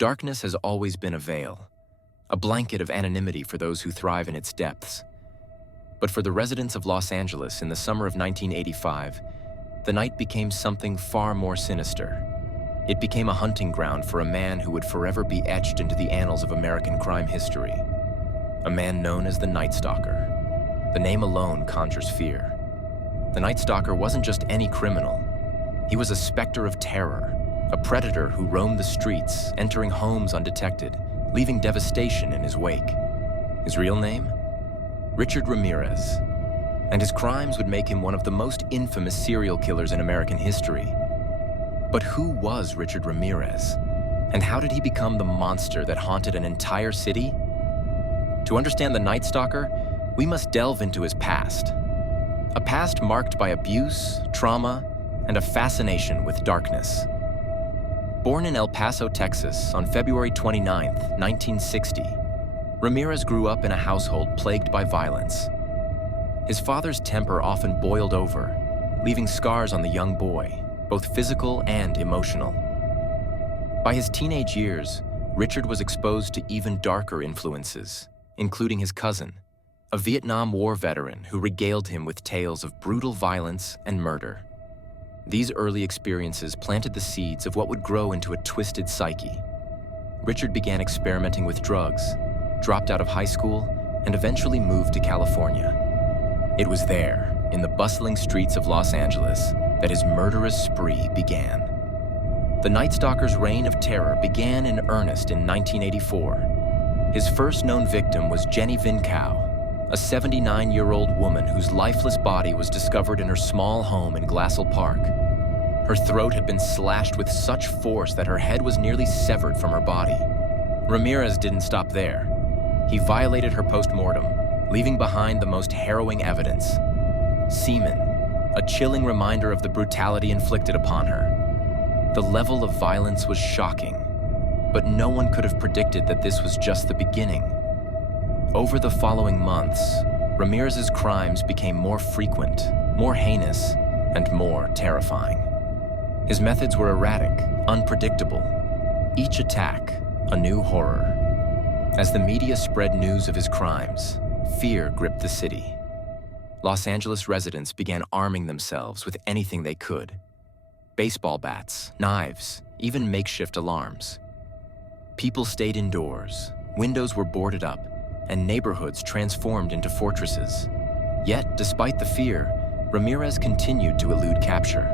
Darkness has always been a veil, a blanket of anonymity for those who thrive in its depths. But for the residents of Los Angeles in the summer of 1985, the night became something far more sinister. It became a hunting ground for a man who would forever be etched into the annals of American crime history. A man known as the Night Stalker. The name alone conjures fear. The Night Stalker wasn't just any criminal. He was a specter of terror, a predator who roamed the streets, entering homes undetected, leaving devastation in his wake. His real name? Richard Ramirez. And his crimes would make him one of the most infamous serial killers in American history. But who was Richard Ramirez? And how did he become the monster that haunted an entire city? To understand the Night Stalker, we must delve into his past. A past marked by abuse, trauma, and a fascination with darkness. Born in El Paso, Texas on February 29, 1960, Ramirez grew up in a household plagued by violence. His father's temper often boiled over, leaving scars on the young boy, both physical and emotional. By his teenage years, Richard was exposed to even darker influences, including his cousin, a Vietnam War veteran who regaled him with tales of brutal violence and murder. These early experiences planted the seeds of what would grow into a twisted psyche. Richard began experimenting with drugs, dropped out of high school, and eventually moved to California. It was there, in the bustling streets of Los Angeles, that his murderous spree began. The Night Stalker's reign of terror began in earnest in 1984. His first known victim was Jenny Vincow, a 79-year-old woman whose lifeless body was discovered in her small home in Glassell Park. Her throat had been slashed with such force that her head was nearly severed from her body. Ramirez didn't stop there. He violated her post-mortem, leaving behind the most harrowing evidence: semen, a chilling reminder of the brutality inflicted upon her. The level of violence was shocking, but no one could have predicted that this was just the beginning. Over the following months, Ramirez's crimes became more frequent, more heinous, and more terrifying. His methods were erratic, unpredictable. Each attack, a new horror. As the media spread news of his crimes, fear gripped the city. Los Angeles residents began arming themselves with anything they could. Baseball bats, knives, even makeshift alarms. People stayed indoors, windows were boarded up, and neighborhoods transformed into fortresses. Yet, despite the fear, Ramirez continued to elude capture.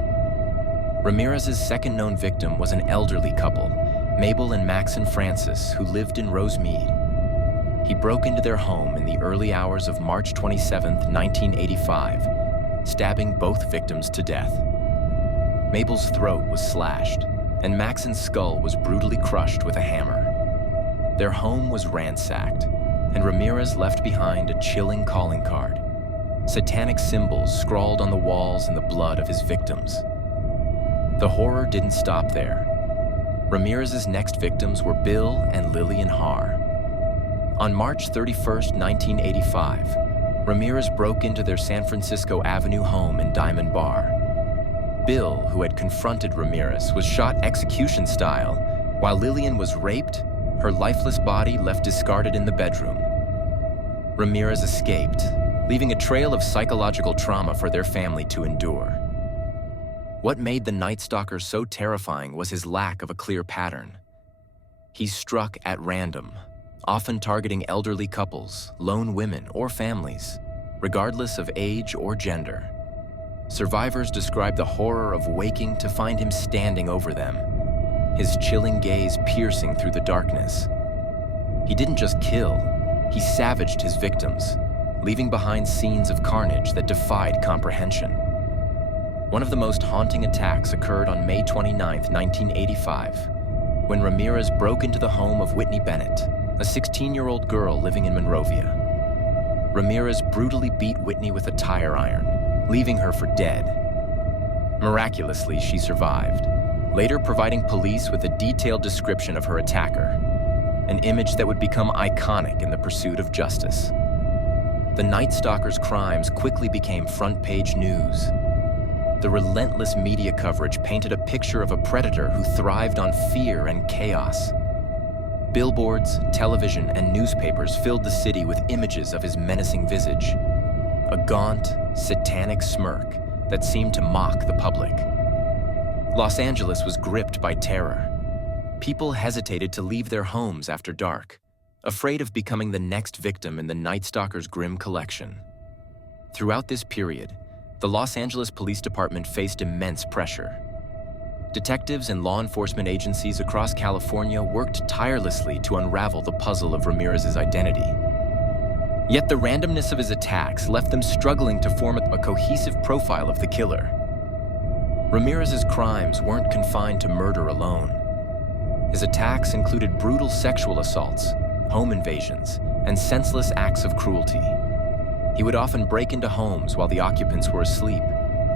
Ramirez's second known victim was an elderly couple, Mabel and Maxon Francis, who lived in Rosemead. He broke into their home in the early hours of March 27, 1985, stabbing both victims to death. Mabel's throat was slashed, and Maxon's skull was brutally crushed with a hammer. Their home was ransacked, and Ramirez left behind a chilling calling card. Satanic symbols scrawled on the walls in the blood of his victims. The horror didn't stop there. Ramirez's next victims were Bill and Lillian Haar. On March 31, 1985, Ramirez broke into their San Francisco Avenue home in Diamond Bar. Bill, who had confronted Ramirez, was shot execution style, while Lillian was raped, her lifeless body left discarded in the bedroom. Ramirez escaped, leaving a trail of psychological trauma for their family to endure. What made the Night Stalker so terrifying was his lack of a clear pattern. He struck at random, often targeting elderly couples, lone women, or families, regardless of age or gender. Survivors describe the horror of waking to find him standing over them, his chilling gaze piercing through the darkness. He didn't just kill, he savaged his victims, leaving behind scenes of carnage that defied comprehension. One of the most haunting attacks occurred on May 29, 1985, when Ramirez broke into the home of Whitney Bennett, a 16-year-old girl living in Monrovia. Ramirez brutally beat Whitney with a tire iron, leaving her for dead. Miraculously, she survived, later providing police with a detailed description of her attacker, an image that would become iconic in the pursuit of justice. The Night Stalker's crimes quickly became front-page news. The relentless media coverage painted a picture of a predator who thrived on fear and chaos. Billboards, television, and newspapers filled the city with images of his menacing visage, a gaunt, satanic smirk that seemed to mock the public. Los Angeles was gripped by terror. People hesitated to leave their homes after dark, afraid of becoming the next victim in the Night Stalker's grim collection. Throughout this period, the Los Angeles Police Department faced immense pressure. Detectives and law enforcement agencies across California worked tirelessly to unravel the puzzle of Ramirez's identity. Yet the randomness of his attacks left them struggling to form a cohesive profile of the killer. Ramirez's crimes weren't confined to murder alone. His attacks included brutal sexual assaults, home invasions, and senseless acts of cruelty. He would often break into homes while the occupants were asleep,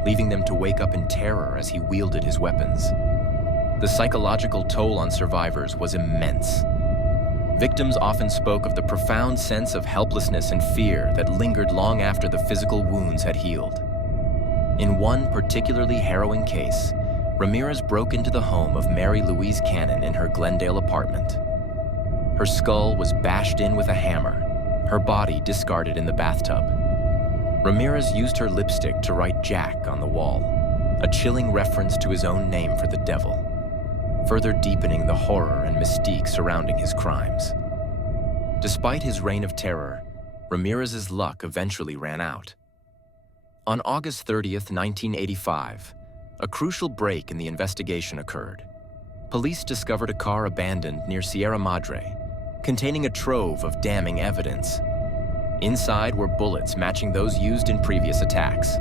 leaving them to wake up in terror as he wielded his weapons. The psychological toll on survivors was immense. Victims often spoke of the profound sense of helplessness and fear that lingered long after the physical wounds had healed. In one particularly harrowing case, Ramirez broke into the home of Mary Louise Cannon in her Glendale apartment. Her skull was bashed in with a hammer, her body discarded in the bathtub. Ramirez used her lipstick to write Jack on the wall, a chilling reference to his own name for the devil, further deepening the horror and mystique surrounding his crimes. Despite his reign of terror, Ramirez's luck eventually ran out. On August 30th, 1985, a crucial break in the investigation occurred. Police discovered a car abandoned near Sierra Madre, containing a trove of damning evidence. Inside were bullets matching those used in previous attacks,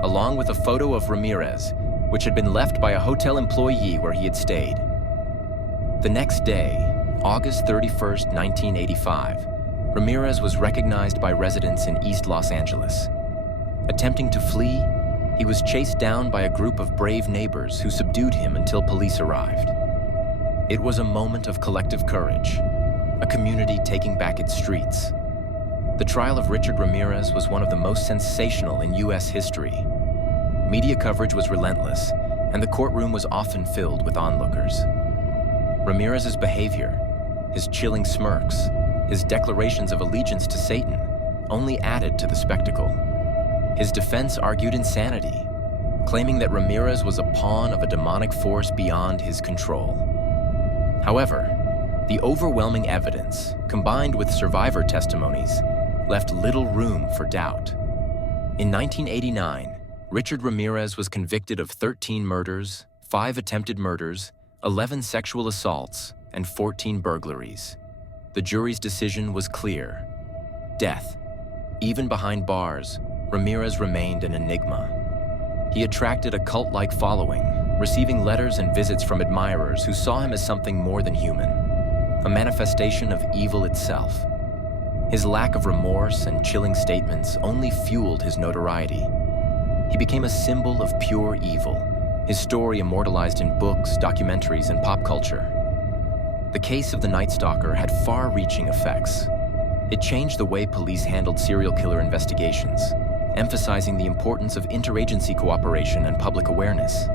along with a photo of Ramirez, which had been left by a hotel employee where he had stayed. The next day, August 31st, 1985, Ramirez was recognized by residents in East Los Angeles. Attempting to flee, he was chased down by a group of brave neighbors who subdued him until police arrived. It was a moment of collective courage, a community taking back its streets. The trial of Richard Ramirez was one of the most sensational in U.S. history. Media coverage was relentless, and the courtroom was often filled with onlookers. Ramirez's behavior, his chilling smirks, his declarations of allegiance to Satan, only added to the spectacle. His defense argued insanity, claiming that Ramirez was a pawn of a demonic force beyond his control. However, the overwhelming evidence, combined with survivor testimonies, left little room for doubt. In 1989, Richard Ramirez was convicted of 13 murders, 5 attempted murders, 11 sexual assaults, and 14 burglaries. The jury's decision was clear: death. Even behind bars, Ramirez remained an enigma. He attracted a cult-like following, receiving letters and visits from admirers who saw him as something more than human, a manifestation of evil itself. His lack of remorse and chilling statements only fueled his notoriety. He became a symbol of pure evil, his story immortalized in books, documentaries, and pop culture. The case of the Night Stalker had far-reaching effects. It changed the way police handled serial killer investigations, emphasizing the importance of interagency cooperation and public awareness.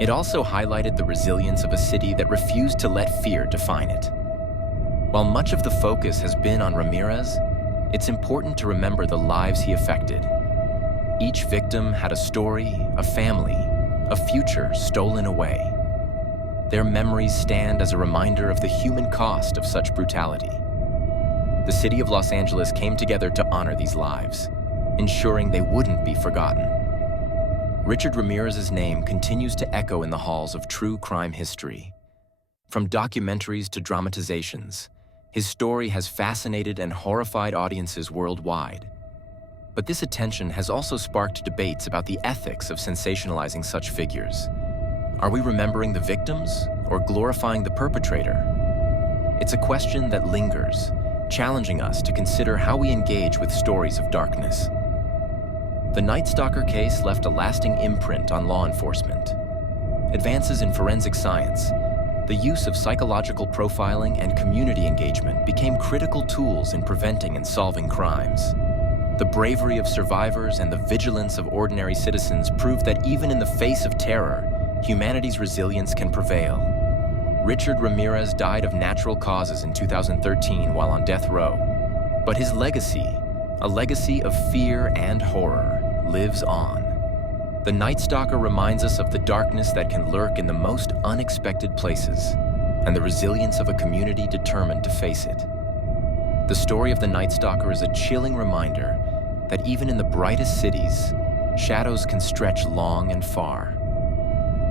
It also highlighted the resilience of a city that refused to let fear define it. While much of the focus has been on Ramirez, it's important to remember the lives he affected. Each victim had a story, a family, a future stolen away. Their memories stand as a reminder of the human cost of such brutality. The city of Los Angeles came together to honor these lives, ensuring they wouldn't be forgotten. Richard Ramirez's name continues to echo in the halls of true crime history. From documentaries to dramatizations, his story has fascinated and horrified audiences worldwide. But this attention has also sparked debates about the ethics of sensationalizing such figures. Are we remembering the victims or glorifying the perpetrator? It's a question that lingers, challenging us to consider how we engage with stories of darkness. The Night Stalker case left a lasting imprint on law enforcement. Advances in forensic science, the use of psychological profiling and community engagement became critical tools in preventing and solving crimes. The bravery of survivors and the vigilance of ordinary citizens proved that even in the face of terror, humanity's resilience can prevail. Richard Ramirez died of natural causes in 2013 while on death row. But his legacy, a legacy of fear and horror, lives on. The Night Stalker reminds us of the darkness that can lurk in the most unexpected places, and the resilience of a community determined to face it. The story of the Night Stalker is a chilling reminder that even in the brightest cities, shadows can stretch long and far.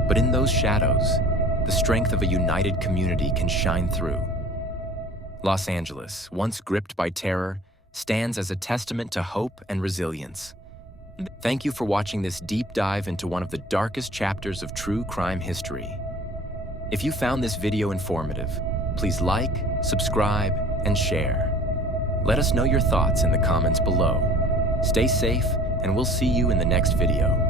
But in those shadows, the strength of a united community can shine through. Los Angeles, once gripped by terror, stands as a testament to hope and resilience. Thank you for watching this deep dive into one of the darkest chapters of true crime history. If you found this video informative, please like, subscribe, and share. Let us know your thoughts in the comments below. Stay safe, and we'll see you in the next video.